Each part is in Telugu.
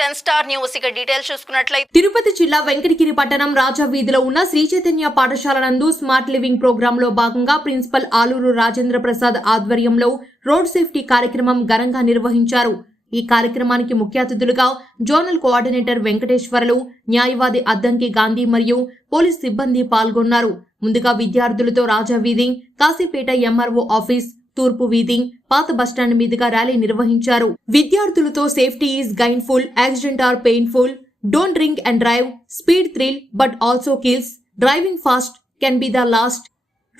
Ten star news. ఇక డీటెయిల్స్ చూసుకున్నట్లయితే తిరుపతి జిల్లా వెంకటగిరి పట్టణం రాజా వీధిలో ఉన్న శ్రీ చైతన్య పాఠశాల నందు స్మార్ట్ లివింగ్ ప్రోగ్రామ్లో భాగంగా ప్రిన్సిపల్ ఆలూరు రాజేంద్ర ప్రసాద్ ఆధ్వర్యంలో రోడ్ సేఫ్టీ కార్యక్రమం ఘనంగా నిర్వహించారు. ఈ కార్యక్రమానికి ముఖ్య అతిథులుగా జోనల్ కోఆర్డినేటర్ వెంకటేశ్వర్లు న్యాయవాది అద్దంకి గాంధీ మరియు పోలీస్ సిబ్బంది పాల్గొన్నారు. ముందుగా విద్యార్థులతో రాజా వీధి కాశీపేట ఎంఆర్ఓ ఆఫీస్ తూర్పు వీధి పాత బస్టాండ్ మీదుగా ర్యాలీ నిర్వహించారు. విద్యార్థులతో safety is gainful accident are painful don't drink and drive speed thrill but also kills driving fast can be the last.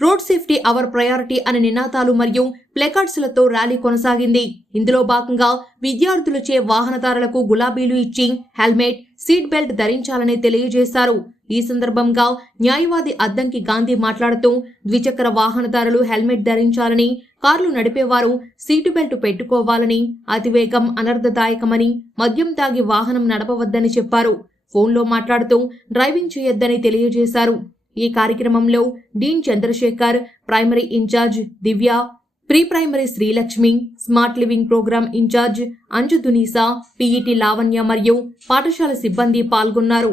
Road safety our priority అనే నినాదాలు మరియు ప్లెకార్డ్స్లతో ర్యాలీ కొనసాగింది. ఇందులో భాగంగా విద్యార్థులచే వాహనదారులకు గులాబీలు ఇచ్చి హెల్మెట్ సీట్ బెల్ట్ ధరించాలని తెలియజేశారు. ఈ సందర్భంగా న్యాయవాది అద్దంకి గాంధీ మాట్లాడుతూ ద్విచక్ర వాహనదారులు హెల్మెట్ ధరించాలని కార్లు నడిపేవారు సీటు బెల్ట్ పెట్టుకోవాలని అతివేగం అనర్థదాయకమని మద్యం తాగి వాహనం నడపవద్దని చెప్పారు. ఫోన్లో మాట్లాడుతూ డ్రైవింగ్ చేయొద్దని తెలియజేశారు. ఈ కార్యక్రమంలో dean Chandrasekhar primary incharge Divya pre primary Srilakshmi smart living program incharge Anju Dunisa PET Lavanya మరియు పాఠశాల సిబ్బంది పాల్గొన్నారు.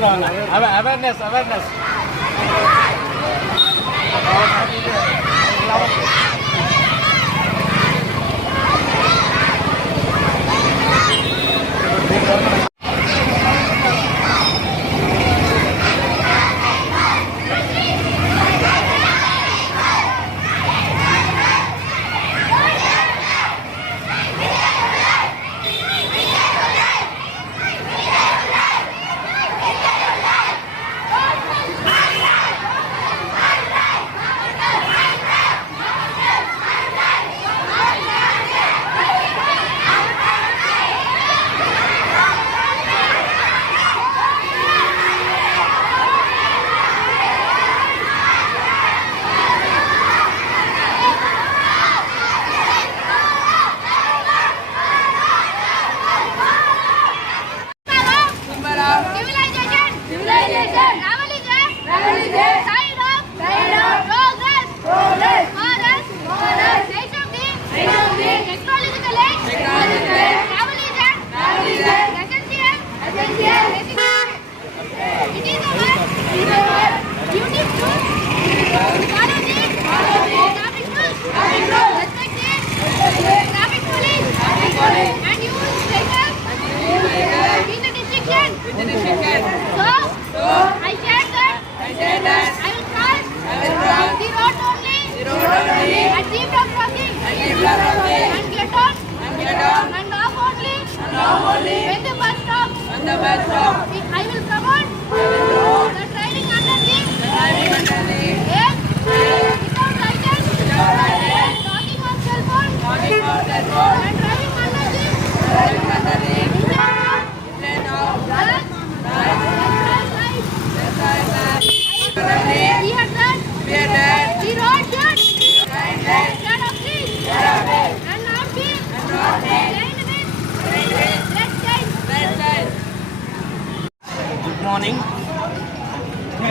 తీసుకురావాలి అవేర్నెస్ అవేర్నెస్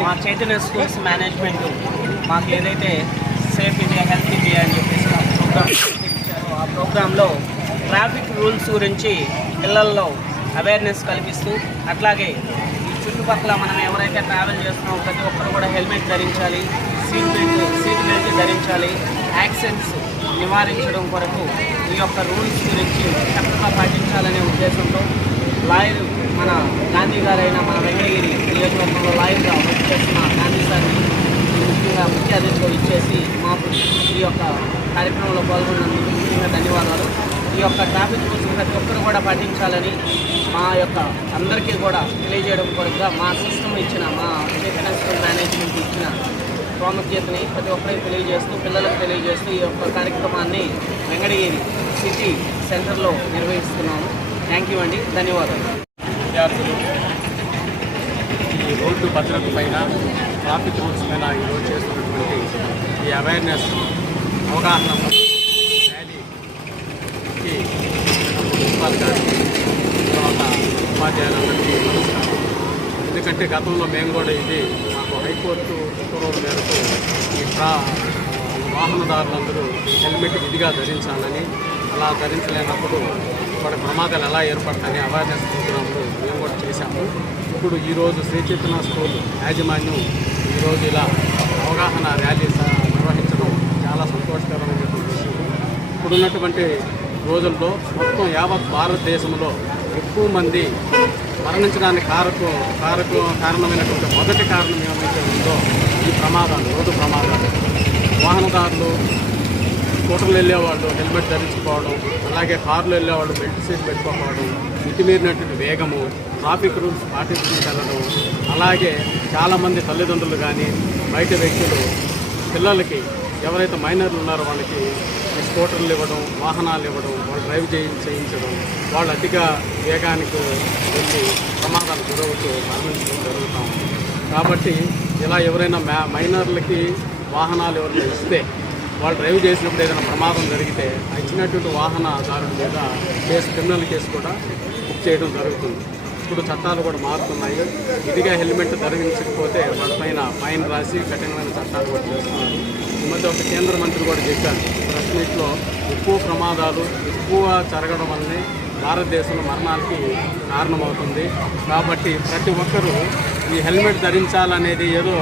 మా చైతన్య స్కూల్స్ మేనేజ్మెంట్ మాకు ఏదైతే సేఫ్ ఇండియా హెల్త్ ఇండియా అని చెప్పేసి ప్రోగ్రామ్ ఇచ్చారో ఆ ప్రోగ్రాంలో ట్రాఫిక్ రూల్స్ గురించి పిల్లల్లో అవేర్నెస్ కల్పిస్తూ అట్లాగే ఈ చుట్టుపక్కల మనం ఎవరైతే ట్రావెల్ చేస్తున్నామో ప్రతి ఒక్కరు కూడా హెల్మెట్ ధరించాలి సీట్ బెల్ట్ సీట్ బెల్ట్ ధరించాలి యాక్సిడెంట్స్ నివారించడం కొరకు ఈ యొక్క రూల్స్ గురించి చక్కగా పాటించాలనే ఉద్దేశంతో లాయర్ మన గాంధీ గారైన మన వెంకటగిరి నియోజకవర్గంలో లాయర్గా వర్క్ మా గాంధీ సార్ని ముఖ్యంగా ముఖ్య అతిథిగా ఇచ్చేసి మాకు ఈ యొక్క కార్యక్రమంలో పాల్గొన్నందుకు ముఖ్యంగా ధన్యవాదాలు. ఈ యొక్క ట్రాఫిక్ రూల్స్ ప్రతి ఒక్కరు కూడా పాటించాలని మా యొక్క అందరికీ కూడా తెలియజేయడం కొరకుగా మా సిస్టమ్ ఇచ్చిన మా చైతన్య స్కూల్ మేనేజ్మెంట్ ఇచ్చిన ప్రాముఖ్యతని ప్రతి ఒక్కరికి తెలియజేస్తూ పిల్లలకు తెలియజేస్తూ ఈ యొక్క కార్యక్రమాన్ని వెంగడగిరి సిటీ సెంటర్లో నిర్వహిస్తున్నాము. థ్యాంక్ యూ అండి. ధన్యవాదాలు. విద్యార్థులు ఈ రోడ్డు భద్రత పైన ట్రాఫిక్ రూల్స్ పైన ఈరోజు చేస్తున్నటువంటి ఈ అవేర్నెస్ అవగాహన ర్యాలీకి ప్రిన్సిపాల్ గారికి తర్వాత ఉపాధ్యాయులందరికీ నమస్కారం. ఎందుకంటే గతంలో మేము కూడా ఇది మాకు హైకోర్టు ఉత్తర్వుల మేరకు ఈ ట్రా వాహనదారులందరూ హెల్మెట్ విధిగా ధరించాలని అలా ధరించలేనప్పుడు వాటి ప్రమాదాలు ఎలా ఏర్పడతాయని అవేర్నెస్ ప్రోగ్రాంలు మేము కూడా చేశాము. ఇప్పుడు ఈరోజు శ్రీ చైతన్య స్కూల్ యాజమాన్యం ఈరోజు ఇలా అవగాహన ర్యాలీ నిర్వహించడం చాలా సంతోషకరమైనటువంటి విషయం ఇప్పుడున్నటువంటి రోజుల్లో మొత్తం యావత్ భారతదేశంలో ఎక్కువ మంది మరణించడానికి కారకు కారకు కారణమైనటువంటి మొదటి కారణం ఏమైతే ఉందో ఈ ప్రమాదాలు రోడ్డు ప్రమాదాలు. వాహనదారులు స్కూటర్లు వెళ్ళేవాళ్ళు హెల్మెట్ ధరించుకోవడం అలాగే కార్లు వెళ్ళేవాళ్ళు బెల్ట్ సీట్ పెట్టుకోవడం మితిమీరినటువంటి వేగము ట్రాఫిక్ రూల్స్ పాటించడం వెళ్ళడం అలాగే చాలామంది తల్లిదండ్రులు కానీ బయట వ్యక్తులు పిల్లలకి ఎవరైతే మైనర్లు ఉన్నారో వాళ్ళకి స్కూటర్లు ఇవ్వడం వాహనాలు ఇవ్వడం వాళ్ళు డ్రైవ్ చేయి చేయించడం వాళ్ళు అతిగా వేగానికి వెళ్ళి ప్రమాదాలు గురవుతూ మరణించడం జరుగుతూ కాబట్టి ఇలా ఎవరైనా మ్యా మైనర్లకి వాహనాలు ఎవరైనా ఇస్తే వాళ్ళు డ్రైవ్ చేసినప్పుడు ఏదైనా ప్రమాదం జరిగితే ఇచ్చినటువంటి వాహనదారుడి మీద కేసు క్రిమినల్ కేసు కూడా బుక్ చేయడం జరుగుతుంది. ఇప్పుడు చట్టాలు కూడా మారుతున్నాయి. ఇదిగా హెల్మెట్ ధరించకపోతే వాళ్ళపైన ఫైన్ రాసి కఠినమైన చట్టాలు కూడా చేస్తున్నారు. ఈ మధ్య ఒక కేంద్ర మంత్రి కూడా చెప్పారు. ప్రతి ప్రెస్ మీట్లో ఎక్కువ ప్రమాదాలు ఎక్కువ జరగడం వల్లనే భారతదేశంలో మరణాలకి కారణమవుతుంది. కాబట్టి ప్రతి ఒక్కరూ ఈ హెల్మెట్ ధరించాలనేది ఏదో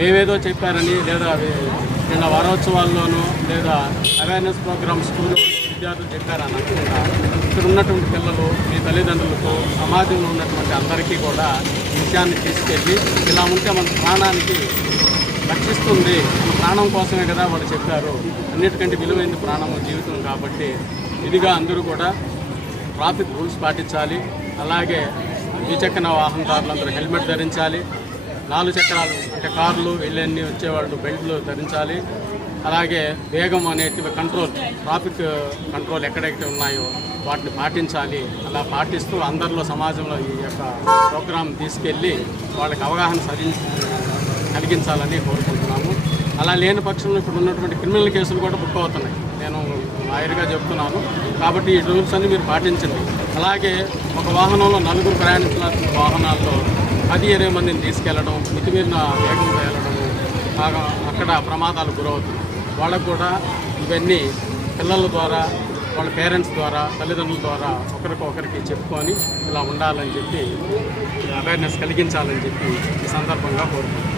మేమేదో చెప్పారని లేదా నిన్న వారోత్సవాల్లోనూ లేదా అవేర్నెస్ ప్రోగ్రామ్ స్కూల్ విద్యార్థులు చెప్పారని ఇక్కడ ఉన్నటువంటి పిల్లలు మీ తల్లిదండ్రులకు సమాజంలో ఉన్నటువంటి అందరికీ కూడా విషయాన్ని తీసుకెళ్ళి ఇలా ఉంటే మన ప్రాణానికి రక్షిస్తుంది. మన ప్రాణం కోసమే కదా వాళ్ళు చెప్పారు. అన్నిటికంటే విలువైన ప్రాణం జీవితం కాబట్టి ఇదిగా అందరూ కూడా ట్రాఫిక్ రూల్స్ పాటించాలి. అలాగే ద్విచక్ర వాహనదారులందరూ హెల్మెట్ ధరించాలి. నాలుగు చక్రాలు అంటే కార్లు వెళ్ళన్నీ వచ్చేవాళ్ళు బెల్ట్లు ధరించాలి. అలాగే వేగం అనేటివి కంట్రోల్ ట్రాఫిక్ కంట్రోల్ ఎక్కడెక్కడ ఉన్నాయో వాటిని పాటించాలి. అలా పాటిస్తూ అందరిలో సమాజంలో ఈ యొక్క ప్రోగ్రాం తీసుకెళ్ళి వాళ్ళకి అవగాహన సరి కలిగించాలని కోరుకుంటున్నాము. అలా లేని పక్షంలో ఇప్పుడు ఉన్నటువంటి క్రిమినల్ కేసులు కూడా బుక్ అవుతున్నాయి. నేను లాయర్గా చెప్తున్నాను. కాబట్టి ఈ రూల్స్ అన్ని మీరు పాటించండి. అలాగే ఒక వాహనంలో నలుగురు ప్రయాణించిన వాహనాల్లో పది ఇరవై మందిని తీసుకెళ్ళడం మితిమీరిన వేగంతో వెళ్ళడము బాగా అక్కడ ప్రమాదాలు గురవుతుంది వాళ్ళకు కూడా ఇవన్నీ పిల్లల ద్వారా వాళ్ళ పేరెంట్స్ ద్వారా తల్లిదండ్రుల ద్వారా ఒకరికొకరికి చెప్పుకొని ఇలా ఉండాలని చెప్పి అవేర్నెస్ కలిగించాలని చెప్పి ఈ సందర్భంగా కోరుకుంటున్నాను.